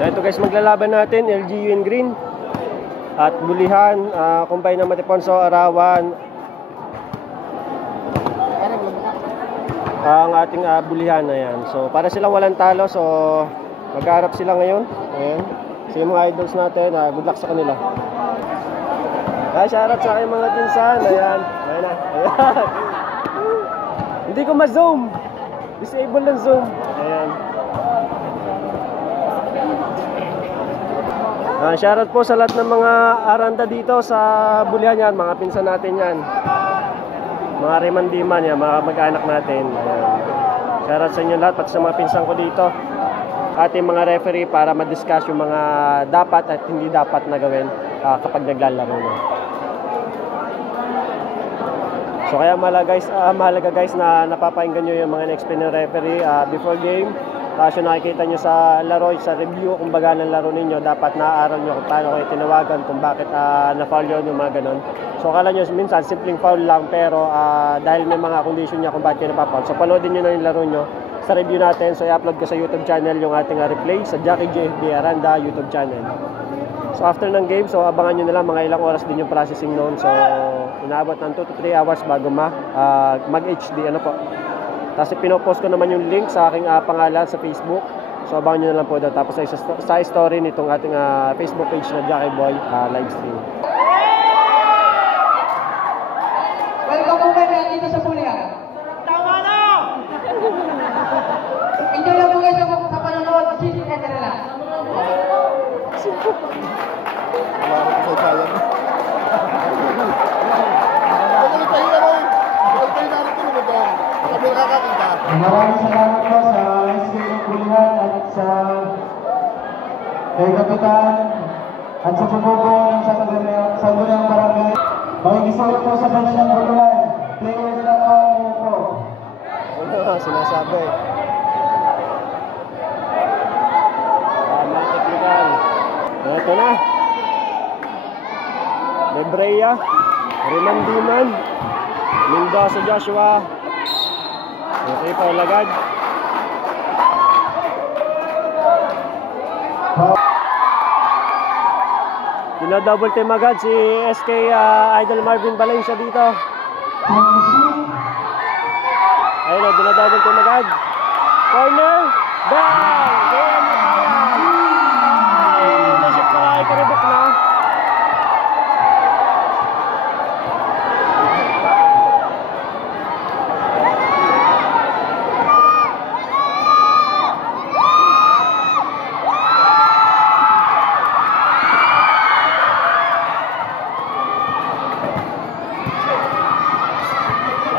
Ito guys, maglalaban natin LGU in green at Bulihan, combine ng Matiponso, Arawan, ang ating Bulihan na yan. So para silang walang talo, so magharap sila ngayon. Ayan. So yung mga idols natin, good luck sa kanila. Shoutout sa aking mga pinsan. Ayan. Ayan na. Ayan. Hindi ko ma-zoom. Disable ng zoom. Ayan. Shoutout po sa lahat ng mga aranda dito sa Bulihan yan. Mga pinsan natin yan. Mga Remandiman yan. Mga mag-anak natin. Ayan. Shoutout sa inyo lahat. Pati sa mga pinsan ko dito. Ating mga referee para ma-discuss yung mga dapat at hindi dapat na gawin kapag naglalaro na. So kaya mahalaga guys na napapakinggan nyo yung mga in-explain ng referee before game. Kasi nakikita nyo sa laro, sa review kung baga ng laro ninyo, dapat naaaral nyo kung paano kayo tinawagan, kung bakit na-foul yun, yung mga ganun. So akala nyo minsan simpleng foul lang, pero dahil may mga condition niya kung bakit kayo napafoul. So panoodin nyo na yung laro nyo sa review natin. So i-upload ko sa YouTube channel yung ating replay sa Jackie JFB Aranda YouTube channel. So after ng game, so abangan nyo na lang mga ilang oras din yung processing noon. So inaabot ng 2 to 3 hours bago mag-HD ano po. Tapos pinopost ko naman yung link sa aking pangalan sa Facebook. So abangan nyo na lang po doon. Tapos sa story nitong ating Facebook page na Jackie Boy live stream. Welcome po kayo dito sa Bulihan. Tama na! Enjoy lang po kayo sa panonood. Sisi ka na lang. Maraming salamat po sa SK Bulihan at sa kay Kapitan at sa subuko ng Sangguniang Barangay. Makikisuyo po sa kanilang butulan. Players na po. Ano sinasabi? Mga teknikal. Ito na. Lebreya, Remandiman, Mendoza Joshua. Okay, Paul agad. Double team agad si SK Idol Marvin Valencia dito. Ayun na, double team agad. Corner, bang! Game na tayo! Ay, nasip na ay karibok na.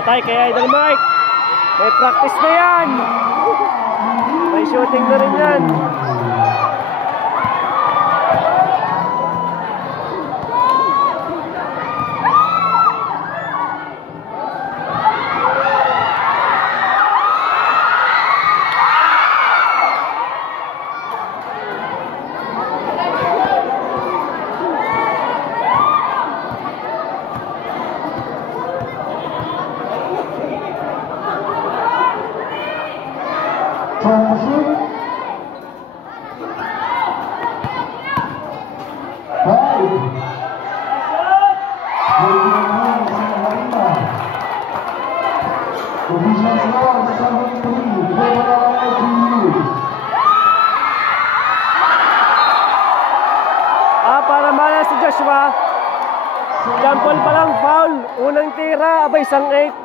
Patay kay Idol Mike. May practice na yan. May shooting na rin yan. Para mana si Joshua. Jampol pa lang, foul. Unang tira, abay isang 8.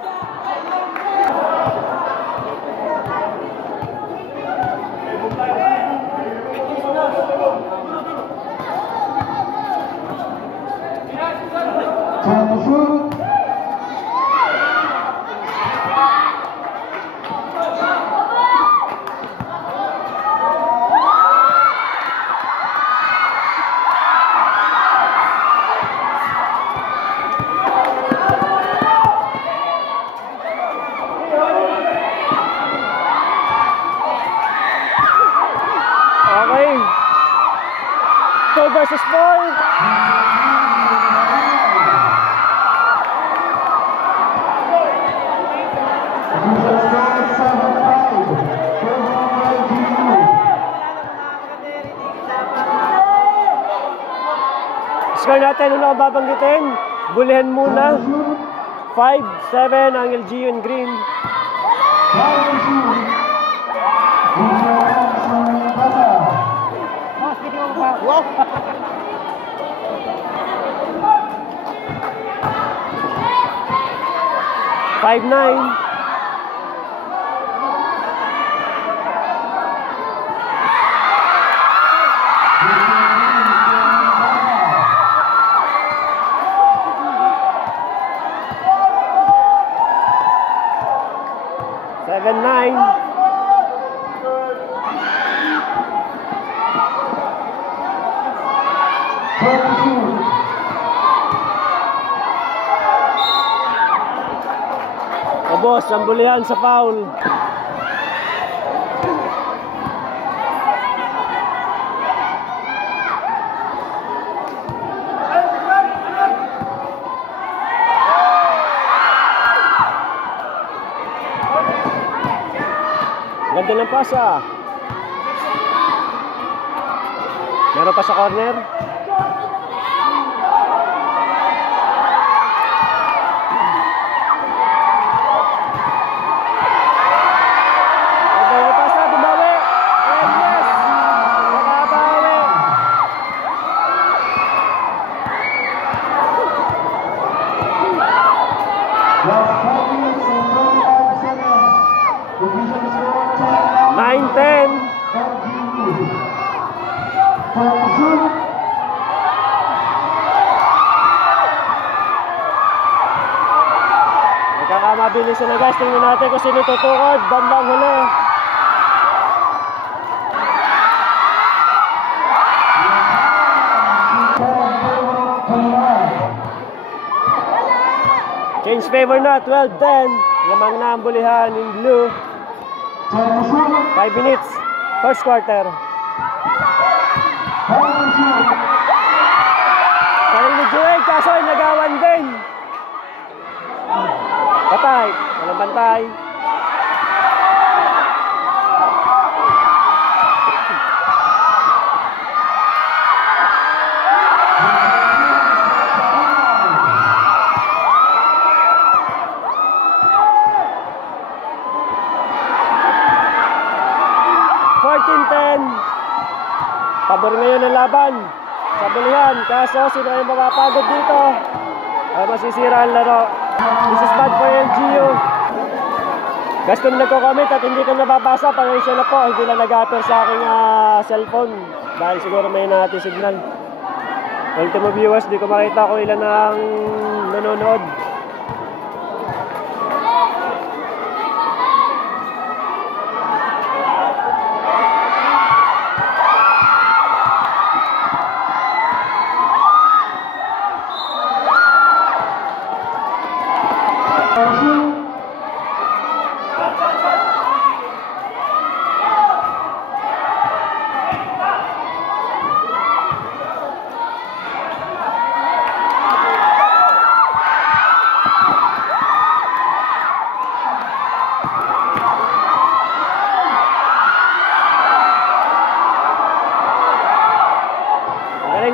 Okay. 2 versus 4. score natin, una akong babanggitin. Bulihan muna. 5-7 ang LGU in green. Wow! 5-9. Boss, ang bulihan sa foul. Ganda ng pasa. Meron pa sa corner. Nagkakamabilis na guys, tingnan natin kung sino tutukod bandang huli. Change favor na, 12-10. Lamang na ang bulihan in blue. 5 minutes, first quarter. Kaling ni Joel, kaso ay nagawan din. Patay, walang bantay. Pabor ngayon ang laban sa bulihan, kaso sino ay mapapagod dito ay masisira ang laro. This is bad for LGU. Guys, kung nagko-comment at hindi ko nababasa, pasensya na po, hindi lang nag-appear sa aking cellphone dahil siguro may natin signal. Ultimo viewers, di ko makita kung ilan ang nanonood.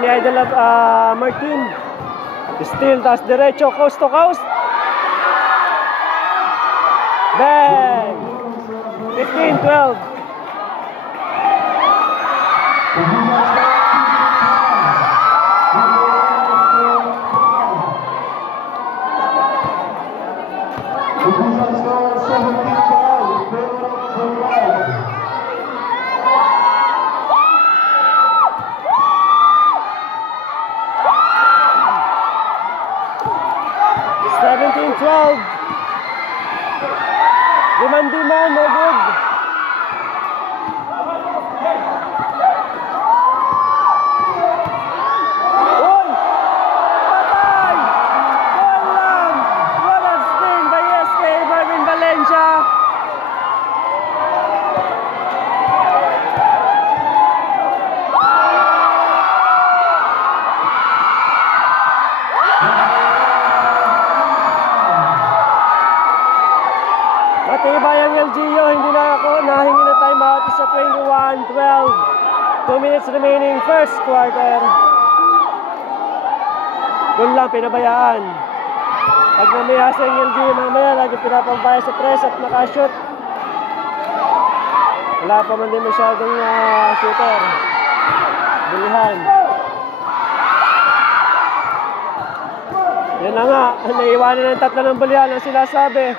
Idol of Martin. Still, tas derecho, coast to coast. Bang! 15-12. Diman, no good. Uy! Patay! Goal lang! Walang spin by SK Marvin Valencia. Matibay ang LGU, hindi na ako nahingi na time out sa 21-12. 2 minutes remaining, first quarter. Doon lang, pinabayaan. Pag namiyasa yung LG, mamaya lagi pinapampaya sa press at nakashoot. Wala pa man din masyadong shooter. Bulihan. Yan na nga, naiwanan ng tatlo ng Bulihan ang sinasabi.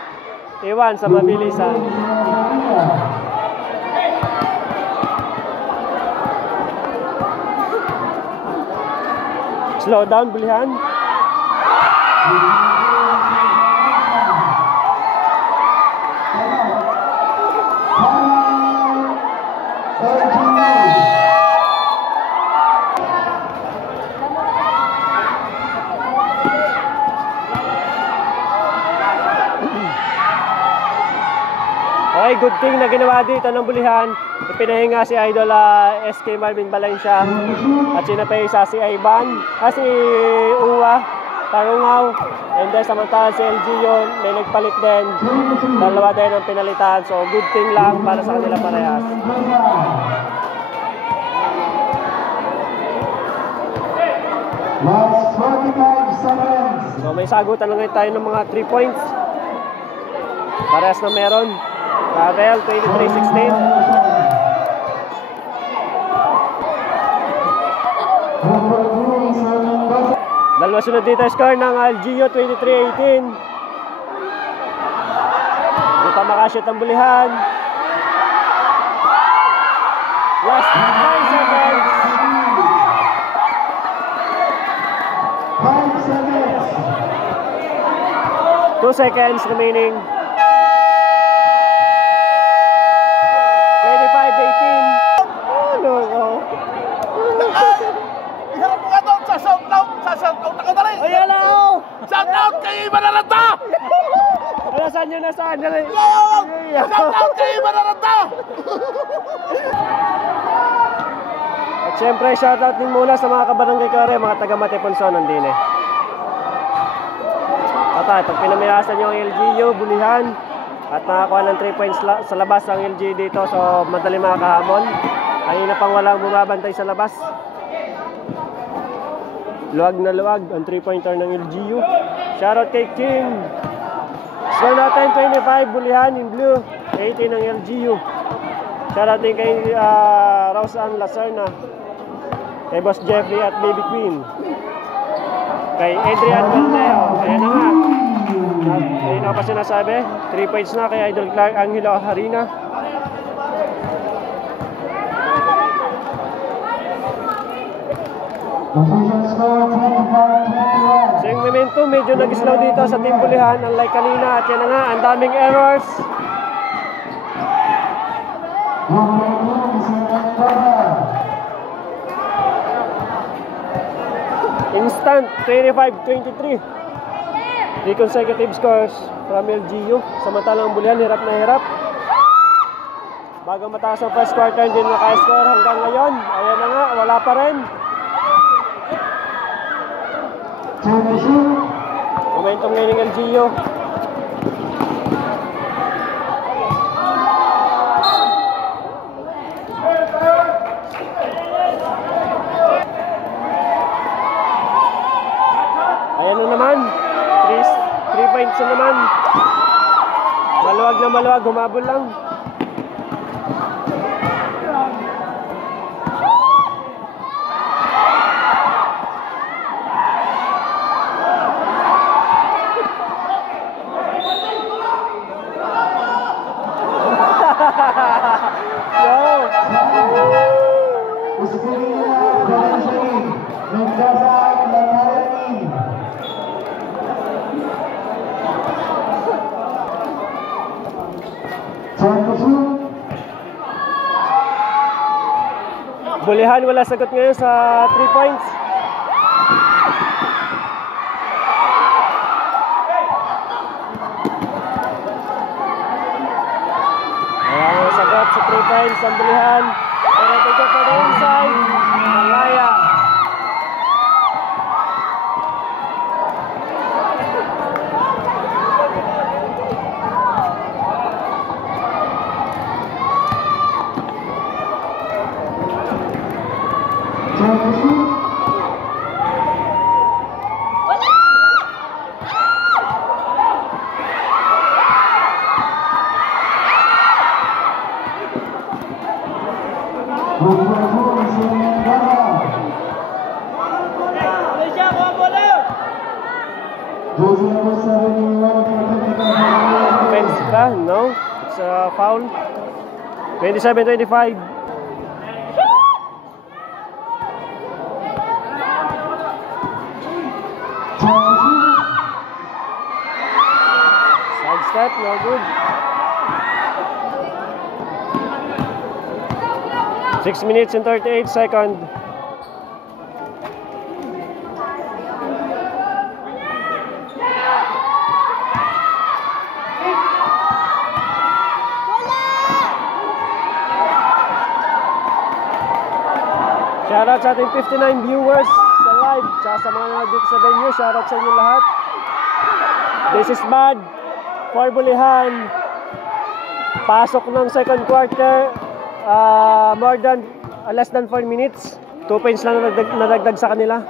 Iwan sa mabilisan. Slow down, Bulihan. Okay, good thing na ginawa dito ng Bulihan. Ipinahinga si Idol SK Marvin Valencia at sinapaysa si Ivan, si Uwa, Tarungaw, and then samantala si LG yun, may nagpalit din. Dalawa din ang pinalitan, so good thing lang para sa kanila parehas. Last 45 seconds. So may sagutan lang tayo ng mga 3 points. Parehas na meron. Ravel, 23-16. Dalawa sunod dito score ng LGU, 23-18. Hindi pa makashoot ang Bulihan. Last 9 seconds. 5 seconds. 2 seconds remaining. 25-18. Ano ko? Iharap mo nga doon sa SoundCloud nakadali! Ayan na ako! SoundCloud kay Manaranta! Nasaan nyo? Nasaan? SoundCloud kay Manaranta! At syempre, shoutout din muna sa mga kabarangay kare, mga taga Matipunsonon din eh. At pag pinamilasan nyo ang LGU, Bulihan, at nakakuha ng 3 points sa labas ang LG dito, so madali makakahamon. Kanina pang walang bumabantay sa labas. Luwag na luwag ang 3-pointer ng LGU. Shoutout kay King. Score natin 25, Bulihan in blue, 18 ng LGU. Shoutout din kay Roseanne Lacerna, kay Boss Jeffrey at Baby Queen, kay Adrian Valdeo. Ayan na nga, ayun na pa sinasabi, 3 points na kay Idol Clark Angelo Harina. Official score 25-21. So yung momentum medyo nag-slow dito sa Team Bulihan, unlike kanina. At yan na nga, ang daming errors. Instant 25-23. 3 consecutive scores from LGU. Samantalang Bulihan, hirap na hirap. Bago mataas ang first quarter, hindi naka-score hanggang ngayon. Ayan na nga, wala pa rin. Momentum ngayon ng LGU. Ayan na naman. 3 points na naman. Maluwag na maluwag, humabol lang. Bulihan wala sagot ngayon sa 3 points. Ayan, sagot sa 3 points ang Bulihan. Pero ito pa rin inside. Malaya. Offense ba? No? It's a foul. 27-25. Side step, no good. 6 minutes and 38 seconds. Shoutout sa ating 59 viewers sa live, tsaka sa mga nandito sa venue. Shoutout sa inyo lahat. This is Bad for Bulihan. Pasok ng second quarter, less than 4 minutes. 2 points lang nadagdag sa kanila.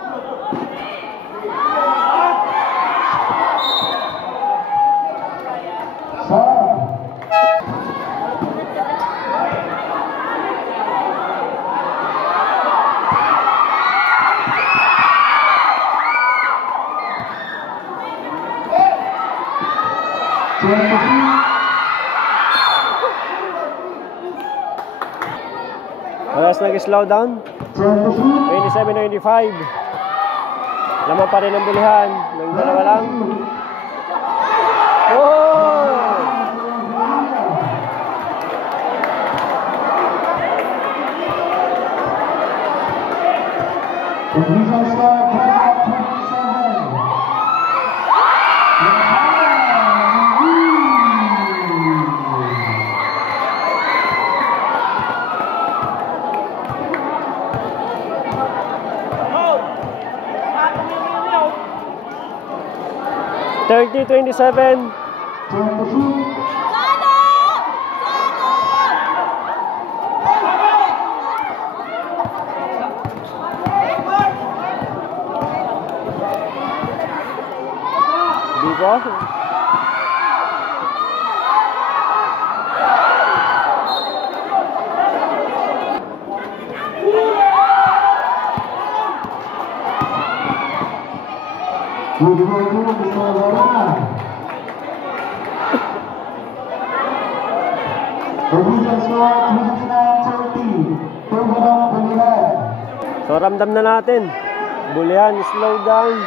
Oras nag-slow down. 27-95. Laman pa rin ang Bulihan. Nang dalawa lang. Oh! Thirty 27. Bigo. So ramdam na natin. Bulihan, slow down.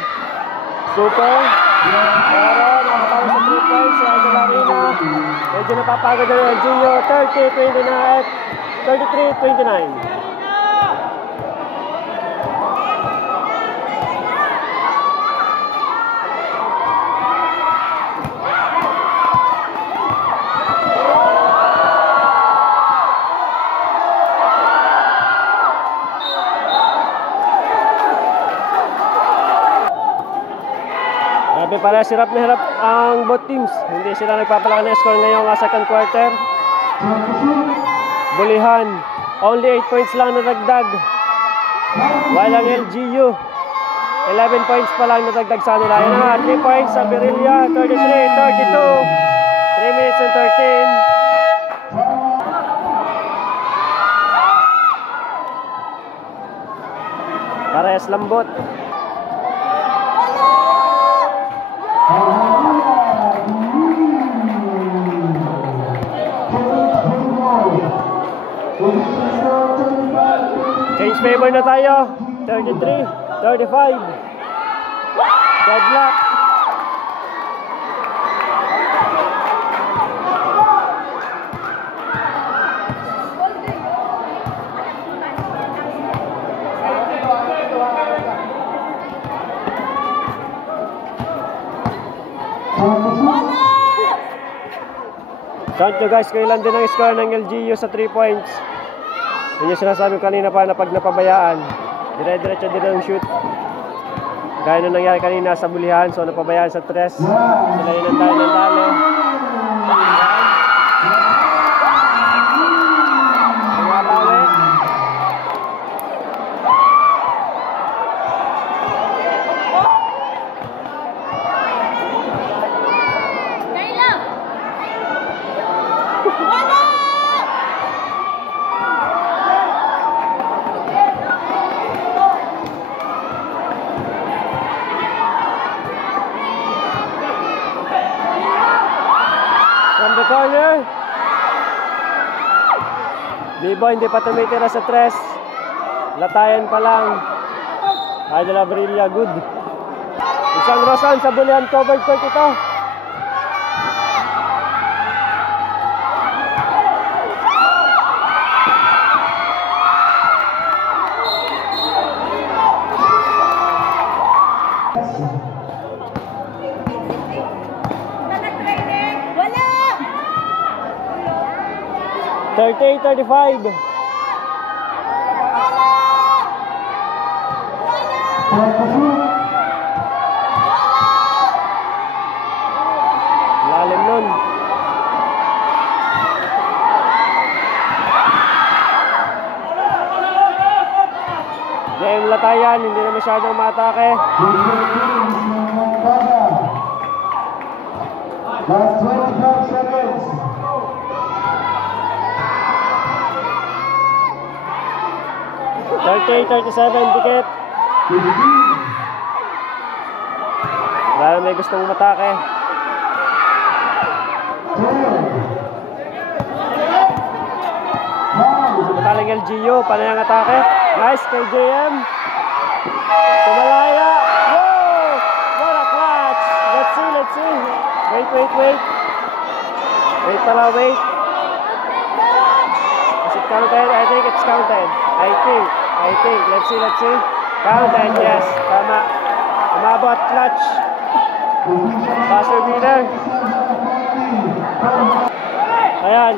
Super. Pero nakatawa sa 3 points sa Aguilarina. Medyo napapagod na LGU. 30-29. 33-29. Grabe pala, hirap na hirap ang both teams. Hindi sila nagpapalaki ng score ngayong second quarter. Bulihan, only 8 points lang nadagdag. While ang LGU, 11 points pa lang nadagdag sa nila. Yan na, 3 points sa Pirilla, 33-32. 3 minutes and 13. Parehas lambot. Change favor na tayo. 33-35. Deadlock. Count nyo guys, kailan din ang score ng LGU sa 3 points. Yun yung sinasabi ko kanina pa na pag napabayaan, dire-diretso din ang shoot. Gaya nung nangyari kanina sa Bulihan, so napabayaan sa 3. Sila yun ang dali. Nabawi. corner. Bibo hindi pa tumitira sa tres. Latayan pa lang. Idol Abrilla, good. Isang Rosan sa bulihan, covered court ito. Wala! 38-35. Lalim nun. Game Latayan, hindi na masyadong matake. Last 25 seconds. Dikit. Lalo may gustong matake. Mataling LGU, panay ang atake. Nice kay JM. Tumalaya. Whoa! What a clutch! Let's see. Wait. Wait pala. Is it counted? I think it's counted. I think. Let's see. Counted, yes. Tama. Umabot, clutch. Buzzer beater. Ayan.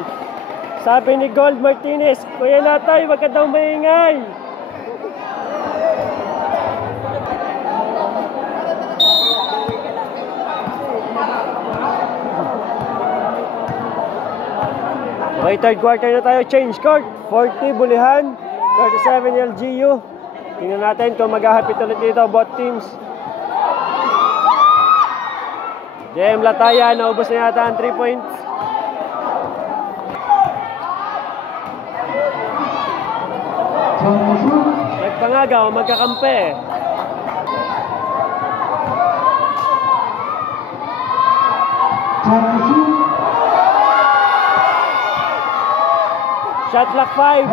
Sabi ni Gold Martinez, Kuya Natay, wag ka daw maingay. Okay, third quarter na tayo. Change court. 40 Bulihan, 37 LGU. Tingnan natin kung maghahapit ulit dito both teams. JM Latayan, naubos na yata ang 3 points. Nagpangagaw, magkakampi. Shot clock 5.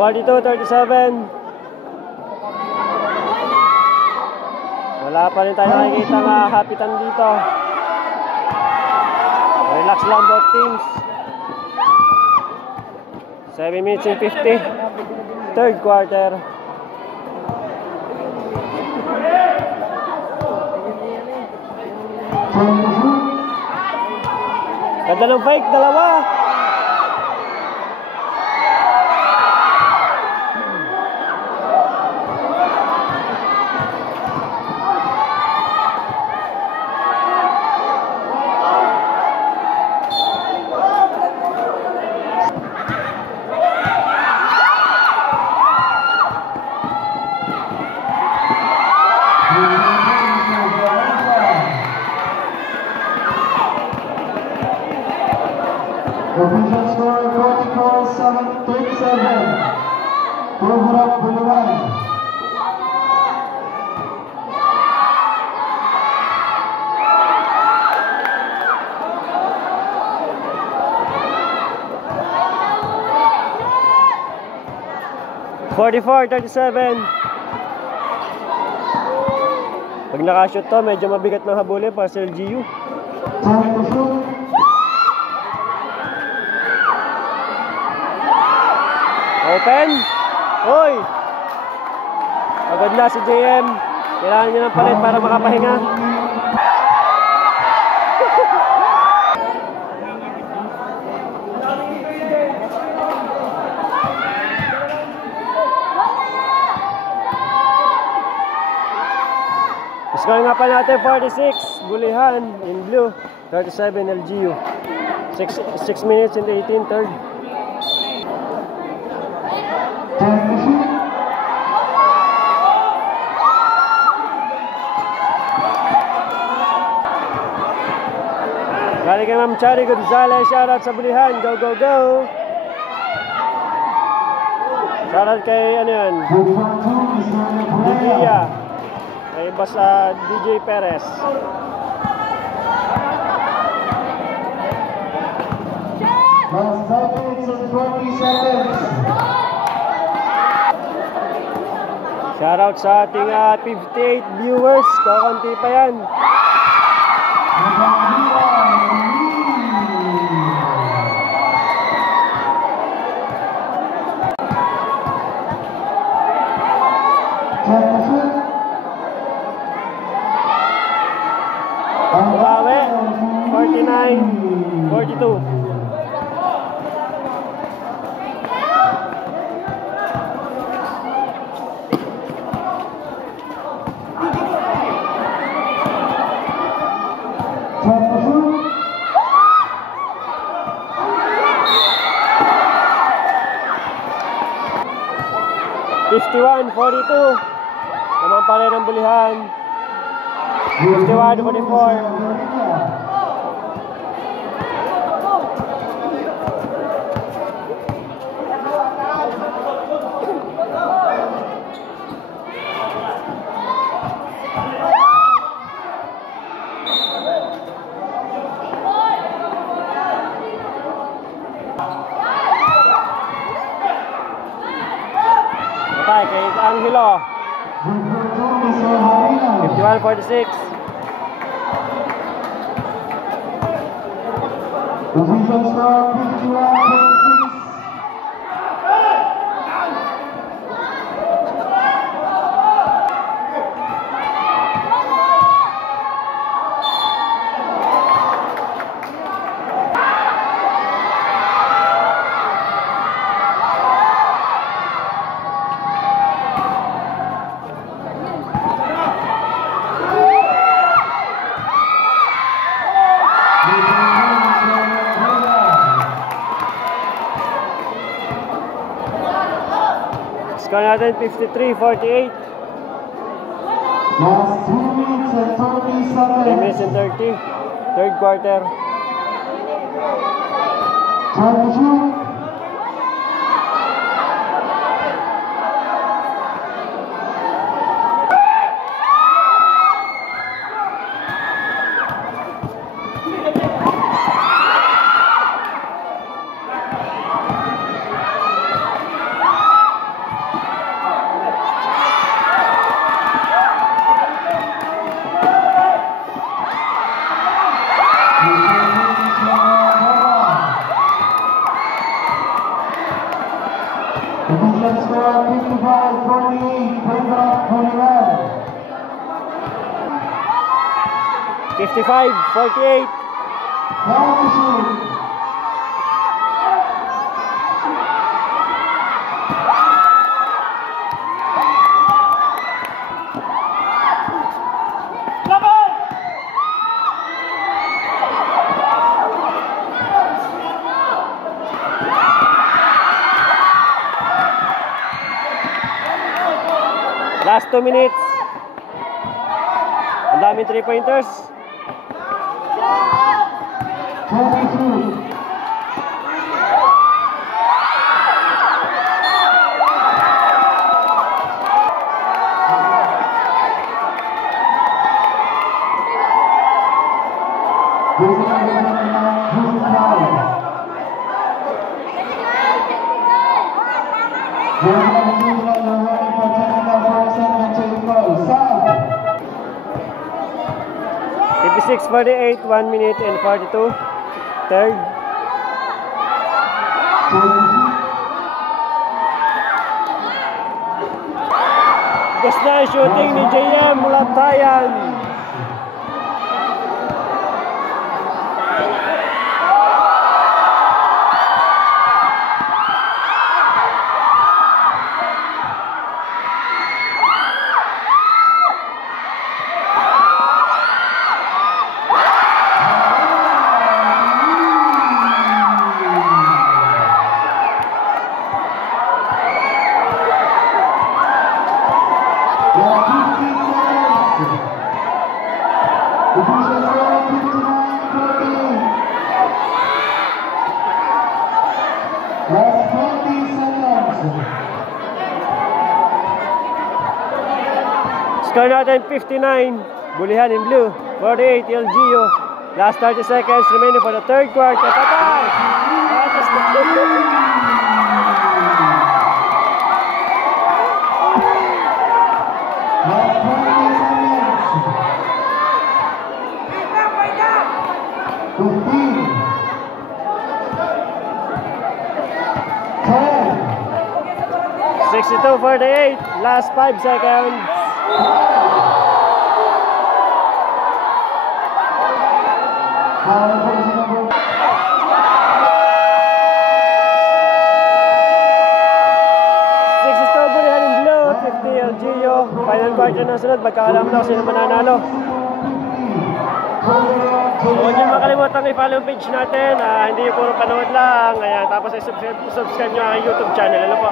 Forty-two, 37. Wala pa rin tayo nakikita na hapitan dito. Relax lang both teams. 7 minutes and 50. Third quarter. Ganda ng fake, dalawa. Official score 44-37. Overall Bulihan. Forty-four, 37. Pag nakashoot to, medyo mabigat ng habulin para sa LGU. Time to shoot. Open. Uy! Pagod na si JM. Kailangan niya ng palit para makapahinga. Score nga pa natin 46, Bulihan in blue, 37 LGU. 6 minutes and 18, third. Galing kay Ma'am Chari Gonzalez, shoutout sa Bulihan, go go go! Shoutout kay ano yan, Didia, kay basta DJ Perez. Last 5 minutes and 40 seconds. Shoutout sa ating 58 viewers, kakunti pa yan. Bawe, 49, 42. $51, 42. Naman pa rin ang Bulihan. 51, 44. Patay kay Angelo. 51, 46. Position score 51-46. Score natin 53-48. Last 2 minutes and 30 seconds. 3 minutes and 30. Third quarter. 22. Position score 55-48. Playground 21. 55-48. Now to shoot. Last 2 minutes. Ang daming 3-pointers. 22. Fifty-six, 48, 1 minute and 42. Third. Gusto na yung shooting ni JM Mulatayan. Score natin 59. Bulihan in blue. 48 LGU. Last 30 seconds remaining for the third quarter. Patay! $62 48. Last 5 seconds. Final quarter na sunod, magkakalaman ako sino mananalo. Huwag niyo makalimutan i-follow yung page natin. Hindi yung puro panood lang. Ayan, tapos subscribe nyo ang YouTube channel. Ano po?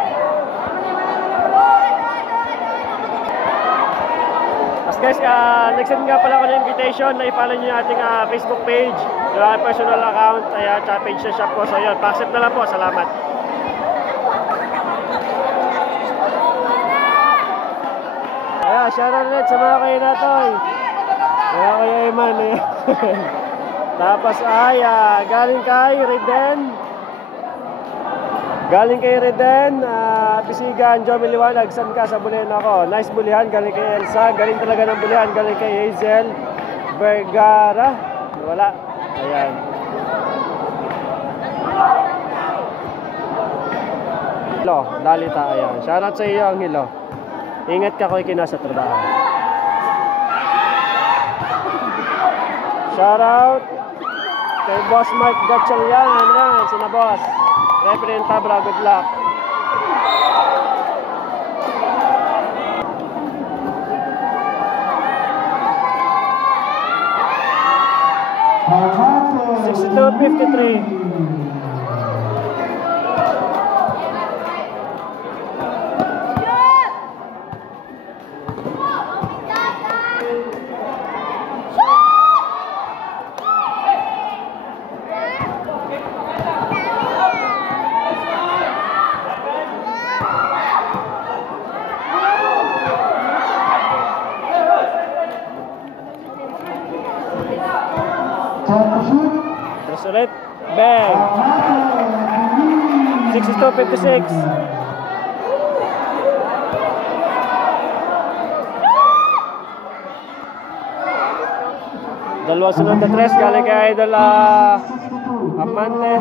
As guys, nag-send nga pala ako ng invitation na i-follow nyo yung ating Facebook page, yung aking personal account, ayan, at page sa shop ko. So yun, pa-accept na lang po. Salamat. Ayan, shoutout ulit sa mga kayo natoy. Kaya kaya Iman eh. Tapos ay, galing kay Reden. Galing kay Reden, Pisigan, Jomel Liwanag, saan ka sa bulihan ako? Nice bulihan, galing kay Elsa. Galing talaga ng bulihan, galing kay Hazel Vergara. Wala. Ayan. Hilo, Dalita, ayan. Shoutout sa iyo ang Hilo. Ingat ka kung ikinasa trabaho. Shoutout kay Boss Mark Gatchalian. Ayan, sina Boss. Referee Tabra, good luck. $62-53. Terus ulit. Bang. 62-56. Dalawa sunod na tres. Galing kay Idol Amante.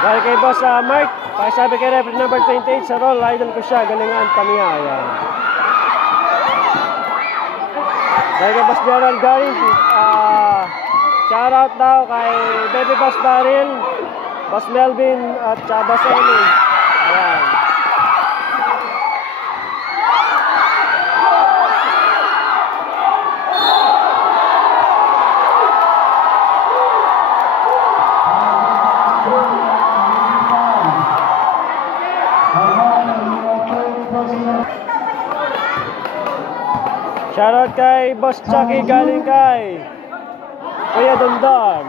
Dahil kay Boss Mark, pakisabi kay referee number 28 sa roll, idol ko siya, galingan pa niya. Ayan. Dahil kay Boss Gerald Gary, shoutout daw kay Baby Boss Daryl, Boss Melvin at Boss Eli. Ayan. Shoutout kay Boss Chucky, galing kay Kuya Dondon.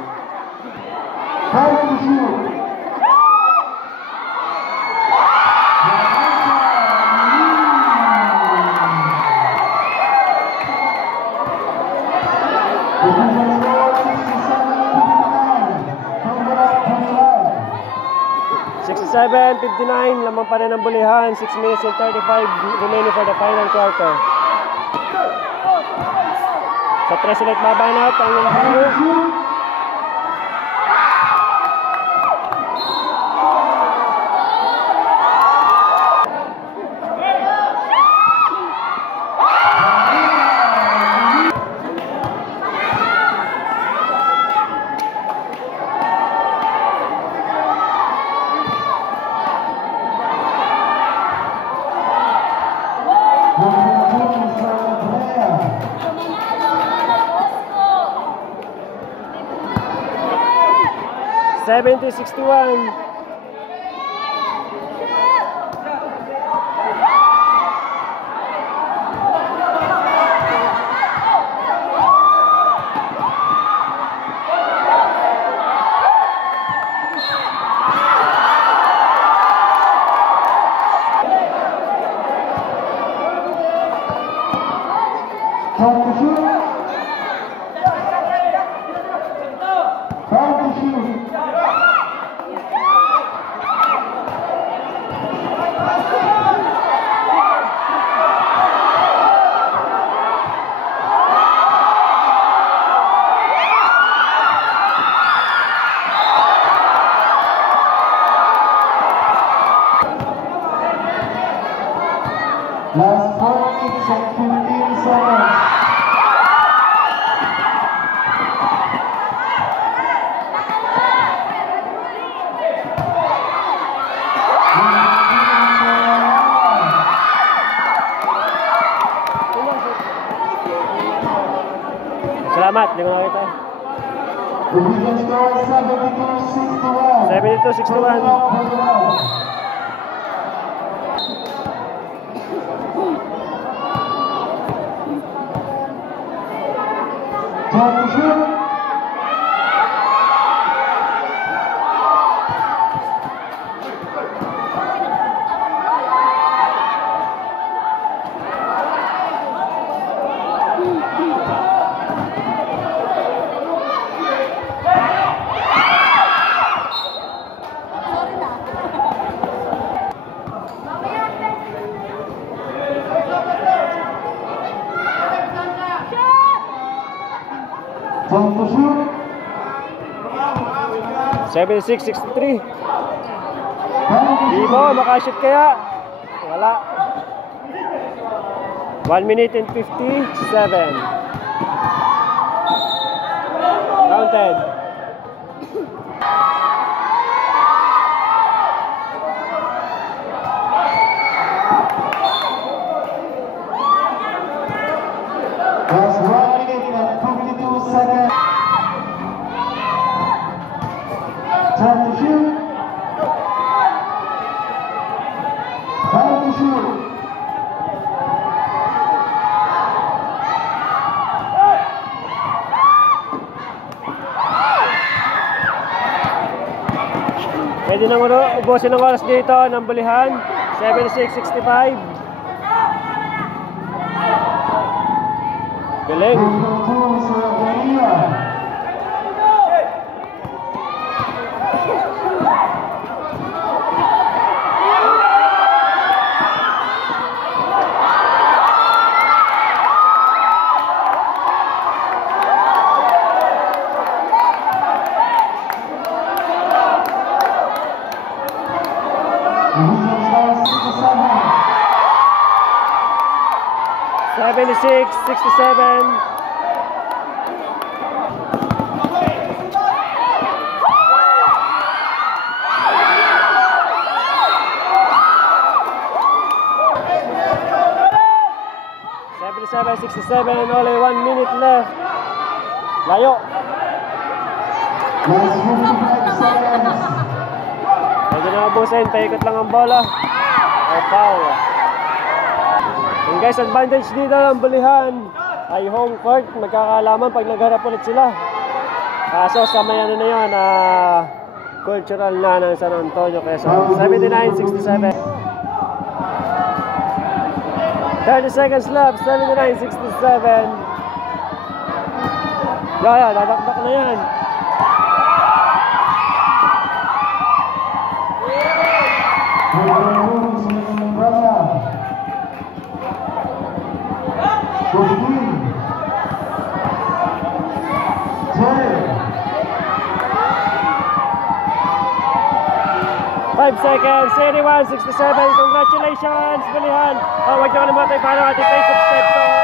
$67-59, lamang pa rin ang bulihan. 6 minutes and 35 remaining for the final quarter. Sa 3 ulit mabanat ang LGU. 70-61. Last 4 minutes and 15 seconds. Salamat, di ko nakita. The Beacon score is 72-61. 72-61. Time to shoot. Time to shoot. 76-63. Time to Di mo, makashoot kaya? Wala. 1 minute and 57. Counted. That's 1 minute and 52 seconds. Time to shoot. Time to shoot. Pwede nang ubusin ng oras dito ng bulihan. 76-65. Galing. The 76-67. Only 1 minute left. Layo. Last 55 seconds. Pwede na ubusin. Paikot lang ang bola. O foul. And guys, advantage dito ng bulihan ay home court. Magkakaalaman pag nagharap ulit sila. Kaso sa may ano na yun, cultural na ng San Antonio Quezon. 79-67. 30 seconds left. 79-67. Yaya, dadakdak na yan. Five seconds, 81-67. Congratulations, bulihan. Huwag nyo kalimutan, follow ating Facebook steps.